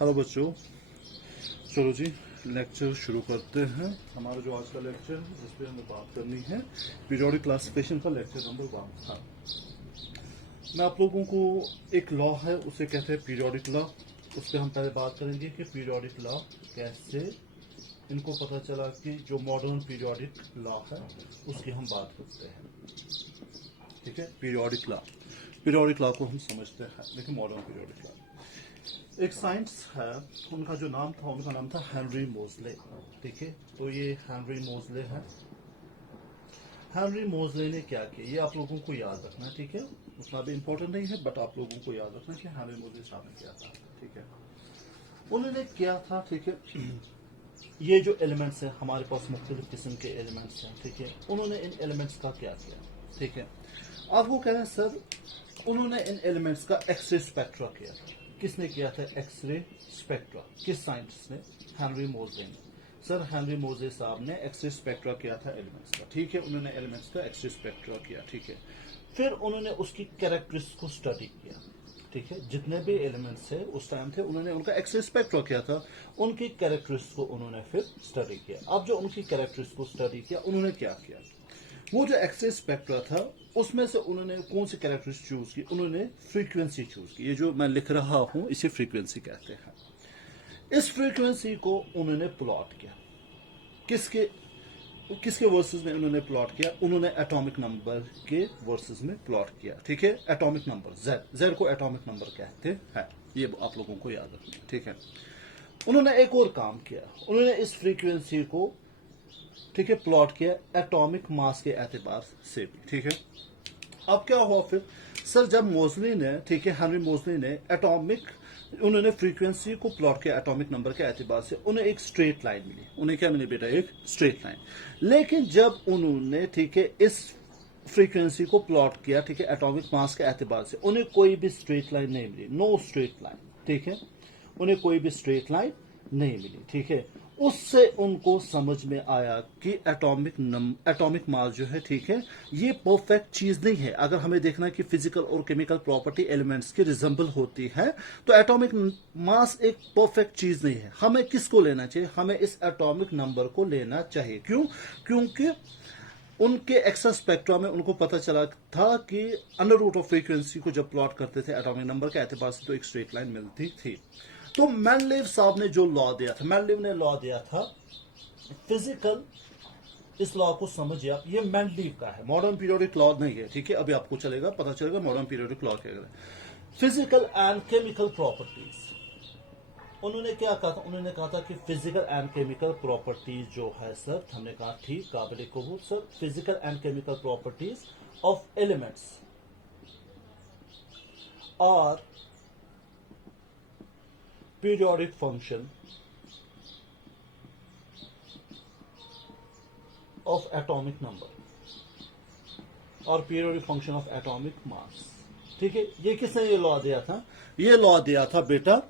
Hello बच्चों, चलो जी lecture शुरू करते हैं। हमारा जो आज का लेक्चर है जिस पे हमें बात करनी है पीरियोडिक क्लासिफिकेशन का लेक्चर नंबर 1 था। मैं आप लोगों को एक लॉ है उसे कहते हैं पीरियोडिक लॉ। उस पर हम पहले बात करेंगे कि पीरियोडिक लॉ कैसे, इनको पता चला कि जो मॉडर्न पीरियोडिक लॉ है उसकी हम बात करते हैं। ठीक है, पीरियोडिक लॉ को हम समझते हैं, लेकिन मॉडर्न पीरियोडिक लॉ एक साइंस है। उनका नाम था हेनरी मोजले। ठीक है, तो ये हेनरी मोजले है। हेनरी मोजले ने क्या किया ये आप लोगों को याद रखना है। ठीक है, उतना भी इम्पोर्टेंट नहीं है बट आप लोगों को याद रखना कि हेनरी मोजले साहब ने क्या था। ठीक है, उन्होंने क्या था। ठीक है, ये जो एलिमेंट्स है हमारे पास मुख्तलिफ किस्म के एलिमेंट्स हैं। ठीक है, उन्होंने इन एलिमेंट्स का क्या किया। ठीक है, आपको कह रहे हैं सर उन्होंने इन एलिमेंट्स का एक्सरे स्पेक्ट्रा किया। किसने किया था एक्सरे स्पेक्ट्रा? किस साइंटिस्ट ने? हेनरी मोजले ने। सर हेनरी मोजले साहब ने एक्सरे स्पेक्ट्रा किया था एलिमेंट्स का। ठीक है, उन्होंने एलिमेंट्स का एक्सरे स्पेक्ट्रा किया। ठीक है, फिर उन्होंने उसकी कैरेक्टरिस्टिक्स को स्टडी किया। ठीक है, जितने भी एलिमेंट्स है उस टाइम थे उन्होंने उनका एक्सरे स्पेक्ट्रा किया था, उनकी कैरेक्टरिस्टिक्स को उन्होंने फिर स्टडी किया। अब जो उनकी कैरेक्टरिस्टिक्स को स्टडी किया उन्होंने क्या किया, वो जो एक्सरे स्पेक्ट्रा था उसमें से उन्होंने कौन सी कैरेक्टरिस्टिक चूज की? उन्होंने फ्रीक्वेंसी चूज की। ये जो मैं लिख रहा हूं इसे फ्रीक्वेंसी कहते हैं। इस फ्रीक्वेंसी को उन्होंने प्लॉट किया। किसके किसके वर्सेस में उन्होंने प्लॉट किया? उन्होंने एटॉमिक नंबर के वर्सेस में प्लॉट किया। ठीक है, एटॉमिक नंबर जेड को एटॉमिक नंबर कहते हैं, ये आप लोगों को याद रखना है। ठीक है, उन्होंने एक और काम किया, उन्होंने इस फ्रीक्वेंसी को ठीक है प्लॉट किया एटॉमिक मास के एतबार से भी। ठीक है, अब क्या हुआ फिर सर जब मोजले ने, ठीक है हेनरी मोजले ने उन्होंने फ्रीक्वेंसी को प्लॉट किया एटॉमिक नंबर के एतबार से, उन्हें एक स्ट्रेट लाइन मिली। उन्हें क्या मिली बेटा? एक स्ट्रेट लाइन। लेकिन जब उन्होंने ठीक है इस फ्रीक्वेंसी को प्लॉट किया ठीक है एटॉमिक मास के एतबार से, उन्हें कोई भी स्ट्रेट लाइन नहीं मिली, नो स्ट्रेट लाइन। ठीक है, उन्हें कोई भी स्ट्रेट लाइन नहीं मिली। ठीक है, उससे उनको समझ में आया कि एटॉमिक मास जो है ठीक है ये परफेक्ट चीज नहीं है। अगर हमें देखना है कि फिजिकल और केमिकल प्रॉपर्टी एलिमेंट्स की रिजेंबल होती है तो एटॉमिक मास एक परफेक्ट चीज नहीं है। हमें किसको लेना चाहिए? हमें इस एटॉमिक नंबर को लेना चाहिए। क्यों? क्योंकि उनके एक्स्ट्रा स्पेक्ट्रा में उनको पता चला था कि अंडर रूट ऑफ फ्रीक्वेंसी को जब प्लॉट करते थे एटॉमिक नंबर के एतबार से तो एक स्ट्रेट लाइन मिलती थी। तो मेंडलीव साहब ने जो लॉ दिया था, मेंडलीव ने लॉ दिया था फिजिकल, इस लॉ को समझिए आप, ये मेंडलीव का है, मॉडर्न पीरियोडिक लॉ नहीं है। ठीक है, अभी आपको पता चलेगा मॉडर्न पीरियोडिक लॉ क्या है। फिजिकल एंड केमिकल प्रॉपर्टीज, उन्होंने क्या कहा था? उन्होंने कहा था कि फिजिकल एंड केमिकल प्रॉपर्टीज जो है सर, हमने कहा ठीक काबिल कबूल sir, physical and chemical properties of elements are periodic function of atomic number और periodic function of atomic mass। ठीक है, ये किसने ये लॉ दिया था? ये लॉ दिया था बेटा,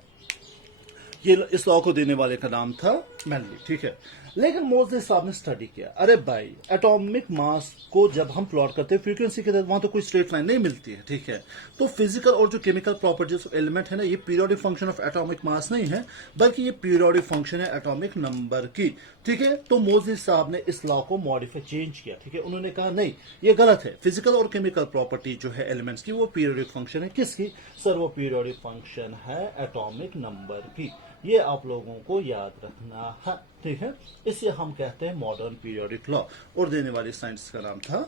ये इस लॉ को देने वाले का नाम था मेंडली। ठीक है, लेकिन मोजले साहब ने स्टडी किया, अरे भाई एटॉमिक मास को जब हम प्लॉट करते हैं फ्रीक्वेंसी के तहत वहां तो कोई स्ट्रेट लाइन नहीं मिलती है। ठीक है, तो फिजिकल और जो केमिकल प्रॉपर्टीज ऑफ एलिमेंट है ना, ये periodic function of atomic mass नहीं है बल्कि ये पीरियोडिक फंक्शन है एटॉमिक नंबर की। ठीक है, तो मोजले साहब ने इस लॉ को मॉडिफाई चेंज किया। ठीक है, उन्होंने कहा नहीं ये गलत है, फिजिकल और केमिकल प्रॉपर्टी जो है एलिमेंट्स की वो पीरियोडिक फंक्शन है। किसकी सर? वो पीरियोडिक फंक्शन है एटॉमिक नंबर की। ये आप लोगों को याद रखना है। ठीक है, इसे हम कहते हैं मॉडर्न पीरियोडिक लॉ और देने वाली साइंस का नाम था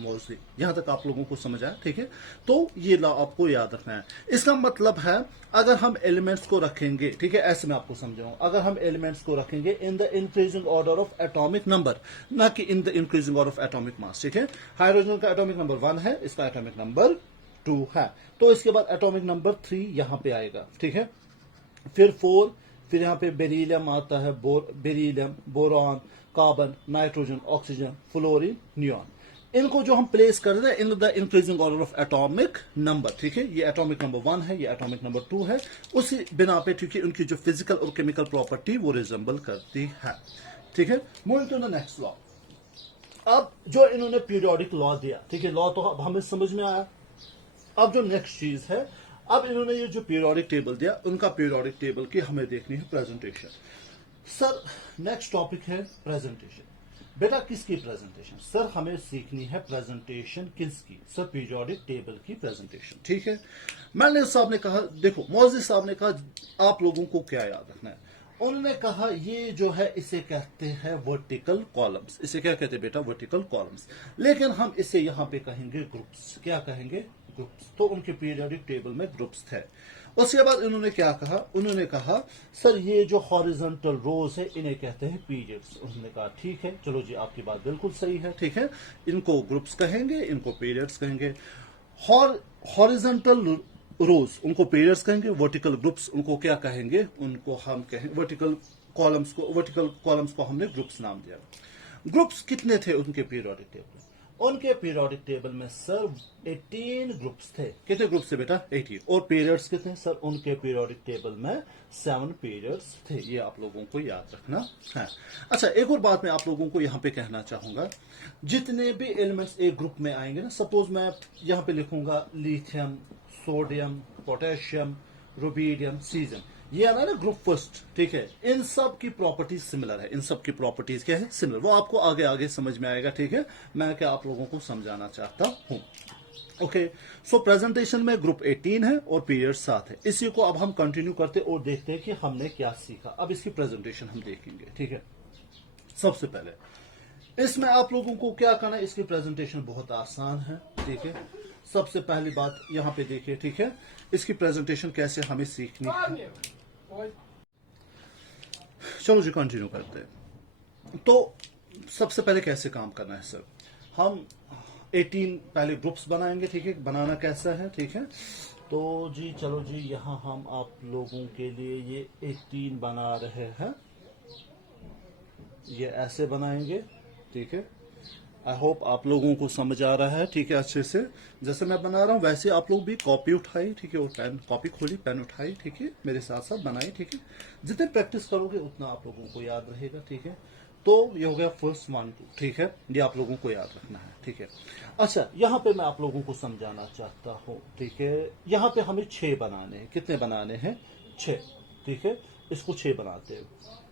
मोजले। यहां तक आप लोगों को समझ आया? ठीक है, तो ये लॉ आपको याद रखना है। इसका मतलब है अगर हम एलिमेंट्स को रखेंगे, ठीक है ऐसे मैं आपको समझाऊं, अगर हम एलिमेंट्स को रखेंगे in the increasing order of atomic number, ना कि in the increasing order of atomic mass. ठीक है, हाइड्रोजन का एटॉमिक नंबर 1 है, इसका एटॉमिक नंबर 2 है, तो इसके बाद एटॉमिक नंबर 3 यहां पे आएगा। ठीक है, फिर 4, फिर यहां पे बेरिलियम आता है, beryllium, boron, carbon, nitrogen, oxygen, fluorine, neon. इनको जो हम प्लेस कर रहे हैं in the increasing order of atomic number. ठीक है, ये एटॉमिक नंबर 1 है, ये एटॉमिक नंबर 2 है, उसी बिना पे ठीक है उनकी जो फिजिकल और केमिकल प्रॉपर्टी वो रिजेंबल करती है। ठीक है, moving to the next law. अब जो इन्होंने पीरियोडिक लॉ दिया, ठीक है लॉ तो अब हमें समझ में आया। अब जो नेक्स्ट चीज है, अब इन्होंने ये जो पीरियोडिक टेबल दिया, उनका पीरियोडिक टेबल की हमें देखनी है प्रेजेंटेशन। सर नेक्स्ट टॉपिक है प्रेजेंटेशन। बेटा किसकी प्रेजेंटेशन? सर हमें सीखनी है प्रेजेंटेशन किसकी? सर पीरियोडिक टेबल की प्रेजेंटेशन। ठीक है, मैंने साहब ने कहा, देखो मौलवी साहब ने कहा आप लोगों को क्या याद रखना है। उन्होंने कहा ये जो है इसे कहते हैं वर्टिकल कॉलम्स। इसे क्या कहते हैं बेटा? Vertical columns. लेकिन हम इसे यहां पे कहेंगे ग्रुप्स। क्या कहेंगे? ग्रुप्स। तो उनके पीरियोडिक टेबल में ग्रुप्स थे। उसके बाद इन्होंने क्या कहा? उन्होंने कहा सर ये जो हॉरिजॉन्टल रोज है इन्हें कहते हैं पीरियड्स। उन्होंने कहा ठीक है, चलो जी आपकी बात बिल्कुल सही है। ठीक है, इनको ग्रुप्स कहेंगे, इनको पीरियड्स कहेंगे। हॉरिजॉन्टल रोज उनको पीरियड्स कहेंगे, वर्टिकल ग्रुप्स उनको क्या कहेंगे? उनको हम कहेंगे वर्टिकल कॉलम्स को हमने ग्रुप्स नाम दिया। ग्रुप्स कितने थे उनके पीरियोडिक टेबल? उनके पीरियोडिक टेबल में सर 18 ग्रुप्स थे। कितने ग्रुप्स थे बेटा? 18। और पीरियड्स कितने? सर उनके पीरियोडिक टेबल में 7 पीरियड्स थे। ये आप लोगों को याद रखना है। अच्छा, एक और बात मैं आप लोगों को यहां पे कहना चाहूंगा, जितने भी एलिमेंट्स एक ग्रुप में आएंगे ना, सपोज मैं यहां पे लिखूंगा lithium, sodium, potassium, rubidium, caesium, ये आना ना ग्रुप फर्स्ट। ठीक है, इन सब की प्रॉपर्टीज सिमिलर है। इन सब की प्रॉपर्टीज क्या है? सिमिलर। वो आपको आगे आगे समझ में आएगा। ठीक है, मैं क्या आप लोगों को समझाना चाहता हूं। ओके, सो प्रेजेंटेशन में ग्रुप 18 है और पीरियड 7 है। इसी को अब हम कंटिन्यू करते और देखते हैं कि हमने क्या सीखा। अब इसकी प्रेजेंटेशन हम देखेंगे। ठीक है, सबसे पहले इसमें आप लोगों को क्या करना है? इसकी प्रेजेंटेशन बहुत आसान है। ठीक है, सबसे पहली बात यहां पे देखिए। ठीक है, इसकी प्रेजेंटेशन कैसे हमें सीखनी है। चलो जी कंटिन्यू करते हैं। तो सबसे पहले कैसे काम करना है सर? हम 18 पहले ग्रुप्स बनाएंगे। ठीक है, बनाना कैसा है? ठीक है, तो जी चलो जी यहां हम आप लोगों के लिए ये 18 बना रहे हैं। ये ऐसे बनाएंगे। ठीक है, आई होप आप लोगों को समझ आ रहा है। ठीक है, अच्छे से जैसे मैं बना रहा हूं वैसे आप लोग भी कॉपी उठाई। ठीक है, और पेन, कॉपी खोली, पेन उठाई। ठीक है, मेरे साथ साथ बनाई। ठीक है, जितने प्रैक्टिस करोगे उतना आप लोगों को याद रहेगा। ठीक है, तो ये हो गया फर्स्ट 1 2। ठीक है, ये आप लोगों को याद रखना है। ठीक है, अच्छा यहां पे मैं आप लोगों को समझाना चाहता हूं। ठीक है, यहां पे हमें 6 बनाने हैं। कितने बनाने हैं? 6। ठीक है, इसको 6 बनाते हैं।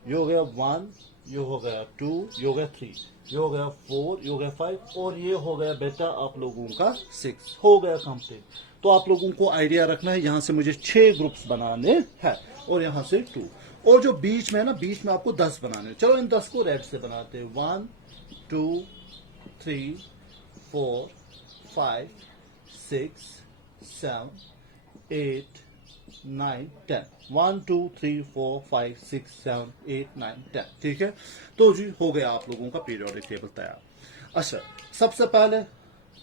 ये हो गया 1, ये हो गया 2, ये हो गया 3, ये हो गया 4, ये हो गया 5 और ये हो गया बेटा आप लोगों का 6। हो गया कंप्लीट। तो आप लोगों को आइडिया रखना है, यहां से मुझे 6 ग्रुप्स बनाने हैं और यहां से 2। और जो बीच में है ना, बीच में आपको 10 बनाने। चलो इन 10 को रेड से बनाते हैं। 1 2 3 4 5 6 7 8 9 10। 1 2 3 4 5 6 7 8 9 10। ठीक है, तो जी हो गया आप लोगों का पीरियोडिक टेबल तैयार। अच्छा, सबसे पहले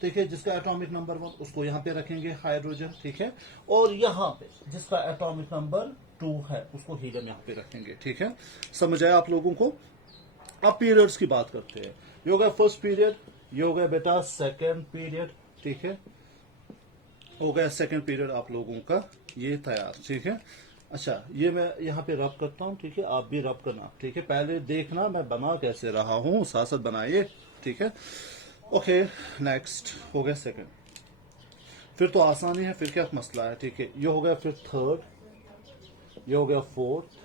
ठीक है, जिसका एटॉमिक नंबर 1 उसको यहां पे रखेंगे हाइड्रोजन। ठीक है, और यहां पे जिसका एटॉमिक नंबर 2 है उसको हीलियम यहां पे रखेंगे। ठीक है, समझ आया आप लोगों को? अब पीरियड्स की बात करते हैं। ये हो गया फर्स्ट पीरियड, ये हो गया बेटा सेकेंड पीरियड। ठीक है, हो गया सेकेंड पीरियड आप लोगों का ये तैयार। ठीक है, अच्छा ये मैं यहाँ पे रब करता हूँ। ठीक है, आप भी रब करना। ठीक है, पहले देखना मैं बना कैसे रहा हूँ, साथ साथ बनाइए। ठीक है, ओके नेक्स्ट हो गया सेकेंड। फिर तो आसानी है, फिर क्या मसला है। ठीक है, ये हो गया फिर थर्ड, ये हो गया फोर्थ,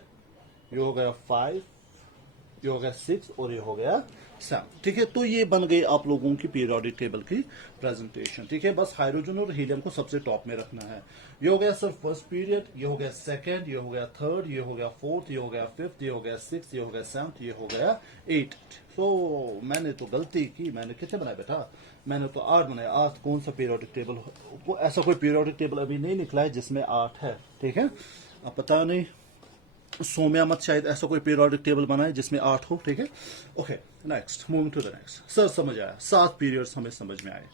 ये हो गया 5, ये हो गया 6 और ये हो गया 7। ठीक है, तो ये बन गई आप लोगों की पीरियोडिक टेबल की प्रेजेंटेशन। ठीक है, बस हाइड्रोजन और हीलियम को सबसे टॉप में रखना है। ये हो गया सर फर्स्ट पीरियड, ये हो गया सेकंड, ये हो गया थर्ड, ये हो गया फोर्थ, ये हो गया फिफ्थ, ये हो गया 6, ये हो गया 7, ये हो गया 8। तो मैंने तो गलती की, मैंने कितने बनाए बेटा? मैंने तो 8 बनाए। 8 कौन सा पीरियोडिक टेबल? ऐसा कोई पीरियोडिक टेबल अभी नहीं निकला है जिसमें 8 है। ठीक है, अब पता नहीं सोम्या मत शायद ऐसा कोई पीरियोडिक टेबल बनाए जिसमें 8 हो। ठीक है, okay next, moving to the next. Sir समझ आया, 7 पीरियड्स हमें समझ में आए।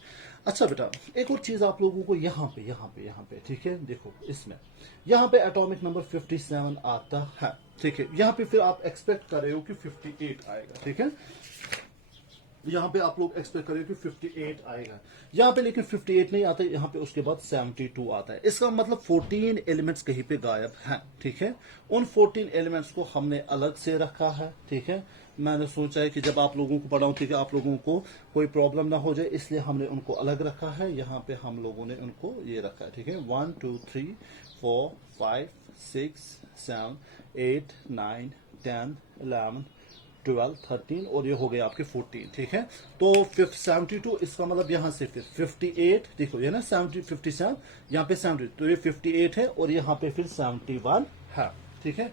अच्छा बेटा एक और चीज आप लोगों को यहाँ पे ठीक है, देखो इसमें यहाँ पे एटॉमिक नंबर 57 आता है। ठीक है, यहाँ पे फिर आप एक्सपेक्ट कर रहे हो कि 58 आएगा। ठीक है, यहाँ पे आप लोग एक्सपेक्ट करें कि 58 आएगा, यहाँ पे लेकिन 58 नहीं आता, यहाँ पे उसके बाद 72 आता है। इसका मतलब 14 एलिमेंट्स कहीं पे गायब हैं। ठीक है, उन 14 एलिमेंट्स को हमने अलग से रखा है। ठीक है, मैंने सोचा है कि जब आप लोगों को पढ़ाऊं, ठीक है, आप लोगों को कोई प्रॉब्लम ना हो जाए, इसलिए हमने उनको अलग रखा है। यहाँ पे हम लोगों ने उनको ये रखा है, ठीक है। 1 2 3 4 5 6 7 8 9 10 11 12 13 और ये हो गए आपके 14, ठीक है। तो 72 इसका मतलब यहाँ से फिर 58, देखो ये ना 70 57, यहाँ पे 70, तो ये 58 है और यहाँ पे फिर 71 है, ठीक है।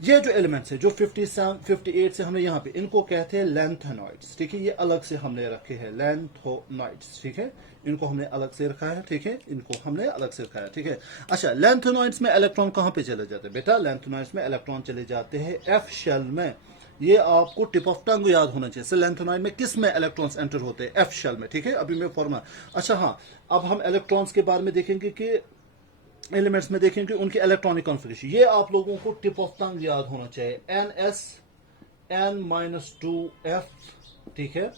ये जो एलिमेंट्स है जो 57 58 से हमने यहाँ पे इनको कहते हैं लेंथेनॉइड्स, ठीक है। ये अलग से हमने रखे हैं लेंथेनॉइड्स, ठीक है। इनको हमने अलग से रखा है, ठीक है, इनको हमने अलग से रखा है, ठीक है। अच्छा, लेंथेनॉइड्स में इलेक्ट्रॉन कहाँ पे चले जाते हैं बेटा? लेंथेनॉइड्स में इलेक्ट्रॉन चले जाते हैं एफ शेल में। ये आपको टिप ऑफ टंग याद होना चाहिए। लेंथेनॉइड में किस में इलेक्ट्रॉन्स एंटर होते हैं? एफ शेल में, ठीक है। अभी मैं फॉर्मूला, अच्छा हाँ, अब हम इलेक्ट्रॉन्स के बारे में देखेंगे कि एलिमेंट्स में देखेंगे उनकी इलेक्ट्रॉनिक कॉन्फ़िगरेशन। ये आप लोगों को टिप ऑफ टंग याद होना चाहिए, NS N-2F, ठीक है।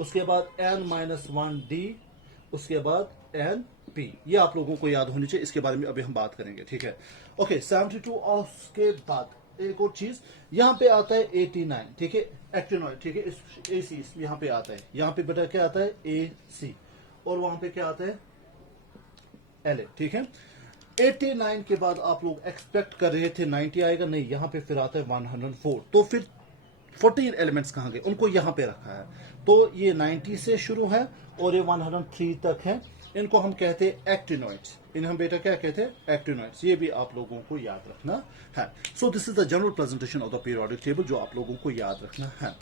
उसके बाद N-1D, उसके बाद NP, ये आप लोगों को याद होनी चाहिए। इसके बारे में अभी हम बात करेंगे, ठीक है। ओके, 72 के बाद एक और चीज यहाँ पे आता है 89, ठीक है, एक्टिनॉइड, ठीक है। AC यहाँ पे आता है, यहाँ पे बेटा क्या आता है? AC, और वहां पे क्या आता है? LA, ठीक है। 89 के बाद आप लोग एक्सपेक्ट कर रहे थे 90 आएगा, नहीं, यहां पे फिर आता है 104। तो फिर 14 एलिमेंट्स कहां गए? उनको यहां पे रखा है। तो ये 90 से शुरू है और ये 103 तक है। इनको हम कहते हैं एक्टिनॉइड्स। इन्हें हम बेटा क्या कहते हैं? एक्टिनॉइड्स। ये भी आप लोगों को याद रखना है। So this is the general presentation of the periodic table, जो आप लोगों को याद रखना है।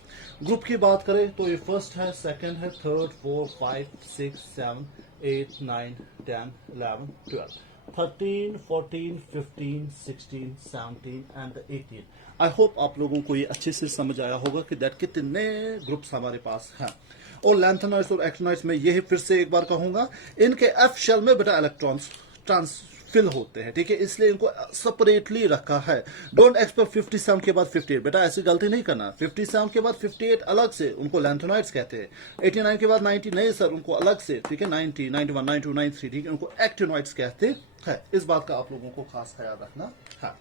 ग्रुप की बात करें तो ये फर्स्ट है, सेकंड है, थर्ड, 4 5 6 7 8 9 10 11 12 13 14 15 16 17 एंड 18। आई होप आप लोगों को ये अच्छे से समझ आया होगा कि दैट कितने ग्रुप्स हमारे पास हैं। और लेंथेनॉइड्स और एक्टिनॉइड्स में यही फिर से एक बार कहूंगा, इनके एफ शेल में बेटा इलेक्ट्रॉन्स ट्रांसफिल होते हैं, ठीक है, इसलिए इनको सेपरेटली रखा है। डोंट एक्सपेक्ट 57 के बाद 58, बेटा ऐसी गलती नहीं करना। 57 के बाद 58 अलग से, उनको लेंथेनॉइड्स कहते हैं। 89 के बाद 90 नहीं सर, उनको अलग से, ठीक है। 90 91 92 93, ठीक है, उनको एक्टिनॉइड्स कहते हैं। इस बात का आप लोगों को खास ख्याल रखना है।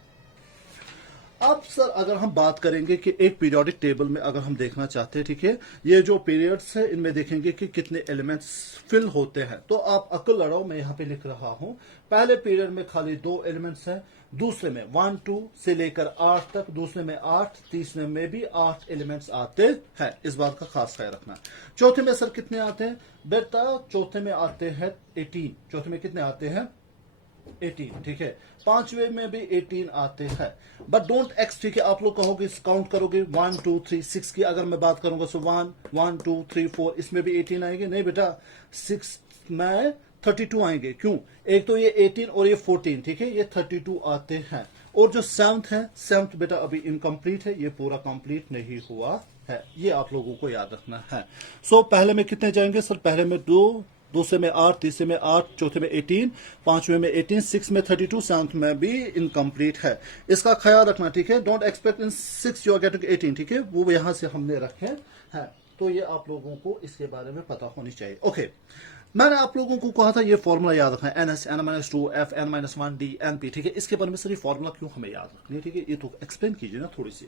अब सर अगर हम बात करेंगे कि एक पीरियोडिक टेबल में अगर हम देखना चाहते हैं, ठीक है, ये जो पीरियड्स है इनमें देखेंगे कि कितने एलिमेंट्स फिल होते हैं। तो आप अकल लड़ाओ, मैं यहाँ पे लिख रहा हूं, पहले पीरियड में खाली 2 एलिमेंट्स हैं, दूसरे में 1 2 से लेकर 8 तक, दूसरे में 8, तीसरे में भी 8 एलिमेंट्स आते हैं। इस बात का खास ख्याल रखना। चौथे में सर कितने आते हैं? बेटा चौथे में आते हैं 18। चौथे में कितने आते हैं? 18, ठीक है। पांचवे में भी 18 आते हैं, बट डोंट एक्स, ठीक है। आप लोग कहोगे, काउंट करोगे 1 2 3 6 की अगर मैं बात करूंगा, सो 1 1 2 3 4, इसमें भी 18 आएंगे? नहीं बेटा, 6 में 32 आएंगे। क्यों? एक तो ये 18 और ये 14, ठीक है, ये 32 आते हैं। और जो 7th है, 7th बेटा अभी इनकम्प्लीट है, ये पूरा कंप्लीट नहीं हुआ है, ये आप लोगों को याद रखना है। सो पहले में कितने जाएंगे सर? पहले में 2, दूसरे में 8, तीसरे में 8, चौथे में 18, पांचवें में 18, 6 में 32, 7 में भी इनकम्प्लीट है। इसका ख्याल रखना, ठीक है। Don't expect in 6 you are getting 18, ठीक है, वो यहां से हमने रखे हैं। तो ये आप लोगों को इसके बारे में पता होनी चाहिए। ओके, मैंने आप लोगों को कहा था ये फॉर्मूला याद रखना है, NS N-2 F N-1 D NP, ठीक है। इसके बारे में सर ये फॉर्मूला क्यों हमें याद रखनी है, ठीक है, ये तो एक्सप्लेन कीजिए ना थोड़ी सी।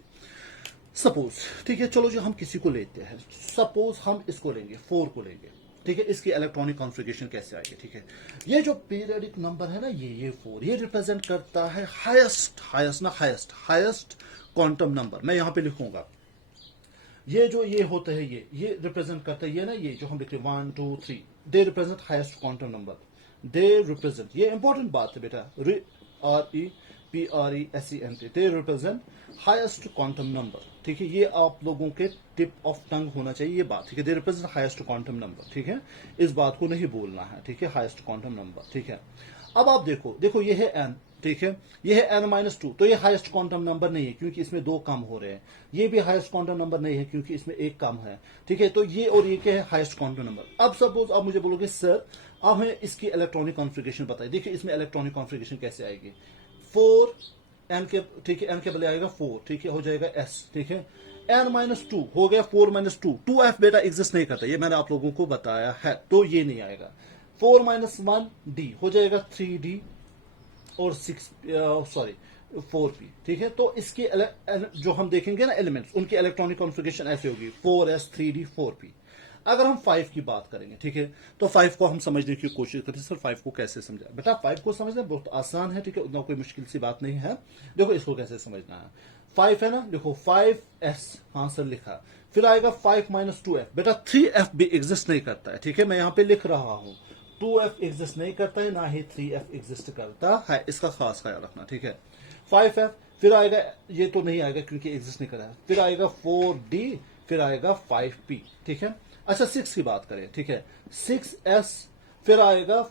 सपोज, ठीक है, चलो जो हम किसी को लेते हैं, सपोज हम इसको लेंगे, 4 को लेंगे, ठीक है। इसकी इलेक्ट्रॉनिक कॉन्फ़िगरेशन कैसे आएगी, ठीक है। ये जो पीरियोडिक नंबर है ना, ये 4, ये रिप्रेजेंट करता है हाईएस्ट क्वांटम नंबर। मैं यहां पे लिखूंगा, ये जो ये होता है, ये रिप्रेजेंट करता है, ये ना, ये जो हम लिखते हैं 1 2 3, they represent highest quantum number. They represent, ये इंपॉर्टेंट बात है बेटा, REPRESENT, they represent highest quantum number, ठीक है। ये आप लोगों के टिप ऑफ टंग होना चाहिए ये बात, ठीक है। They represent highest quantum number, ठीक है, इस बात को नहीं बोलना है, ठीक है, हाईएस्ट क्वांटम नंबर, ठीक है। अब आप देखो ये है n, ठीक है, ये है N-2, तो ये हाईएस्ट क्वांटम नंबर नहीं है क्योंकि इसमें 2 कम हो रहे हैं। ये भी हाईएस्ट क्वांटम नंबर नहीं है क्योंकि इसमें 1 कम है, ठीक है। तो ये और ये क्या है? Highest quantum number. अब सपोज आप मुझे बोलोगे सर अब हमें इसकी इलेक्ट्रॉनिक कॉन्फ़िगरेशन बताइए। देखिए इसमें इलेक्ट्रॉनिक कॉन्फ़िगरेशन कैसे आएगी? 4 n के, ठीक है, n के बदले आएगा 4, ठीक है, हो जाएगा S, ठीक है। N-2 हो गया 4 - 2, 2F बेटा एग्जिस्ट नहीं करता, ये मैंने आप लोगों को बताया है, तो ये नहीं आएगा। 4 - 1 D हो जाएगा 3D, और 6 सॉरी 4p, ठीक है। तो इसकी जो हम देखेंगे ना एलिमेंट्स, उनकी इलेक्ट्रॉनिक कॉन्फ़िगरेशन ऐसे होगी 4s 3d 4p। अगर हम 5 की बात करेंगे, ठीक है, तो 5 को हम समझने की कोशिश करते हैं। सर 5 को कैसे समझा? बेटा 5 को समझना बहुत आसान है, ठीक है, उतना कोई मुश्किल सी बात नहीं है। देखो इसको कैसे समझना है। 5 है ना, देखो 5s, हाँ सर लिखा, फिर आएगा 5 माइनस 2f। बेटा 3f भी एग्जिस्ट नहीं करता है, ठीक है, मैं यहां पे लिख रहा हूं 2f एग्जिस्ट नहीं करता है, ना ही 3f एग्जिस्ट करता है, इसका खास ख्याल रखना, ठीक है। 5f, फिर आएगा, ये तो नहीं आएगा क्योंकि एग्जिस्ट नहीं कर रहा है, फिर आएगा 4d, फिर आएगा 5p, ठीक है। अच्छा 6 की बात करें, ठीक है, 6s, फिर आएगा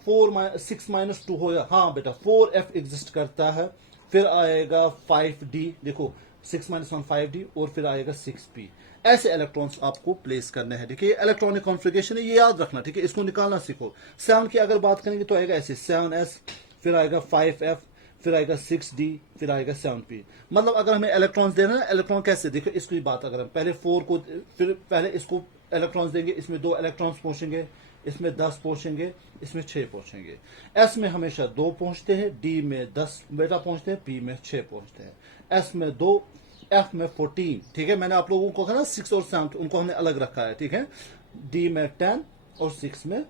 6 माइनस 2 होगा, हाँ बेटा 4f एग्जिस्ट करता है, फिर आएगा 5d, देखो 6 माइनस 1 5d, और फिर आएगा 6p। ऐसे इलेक्ट्रॉन्स आपको प्लेस करने हैं, ठीक है। इलेक्ट्रॉनिक कॉन्फ़िगरेशन है, ये याद रखना, ठीक है, इसको निकालना सीखो। 7 की अगर बात करेंगे तो आएगा ऐसे 7s, फिर आएगा 5f, फिर आएगा 6d, फिर आएगा 7p। मतलब अगर हमें इलेक्ट्रॉन्स देना है, इलेक्ट्रॉन कैसे, देखो इसकी बात अगर हम पहले 4 को, फिर पहले इसको इलेक्ट्रॉन्स देंगे, इसमें 2 इलेक्ट्रॉन्स पहुंचेंगे, इसमें 10 पहुंचेंगे, इसमें 6 पहुंचेंगे। एस में हमेशा 2 पहुंचते हैं, डी में 10 बेटा पहुंचते हैं, पी में 6 पहुंचते हैं, एस में 2, एफ में 14, ठीक है। मैंने आप लोगों को कहा ना 6 और 7 उनको हमने अलग रखा है, ठीक है। डी में 10 और 6 में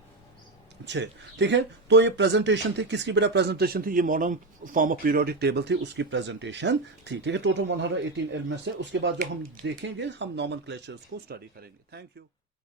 6, ठीक है। तो ये प्रेजेंटेशन थी, किसकी बेटा प्रेजेंटेशन थी? ये modern form of periodic table थी, उसकी प्रेजेंटेशन थी, ठीक है। टोटल 118 एलिमेंट्स है। उसके बाद जो हम देखेंगे, हम नॉमेनक्लेचर्स को स्टडी करेंगे। Thank you.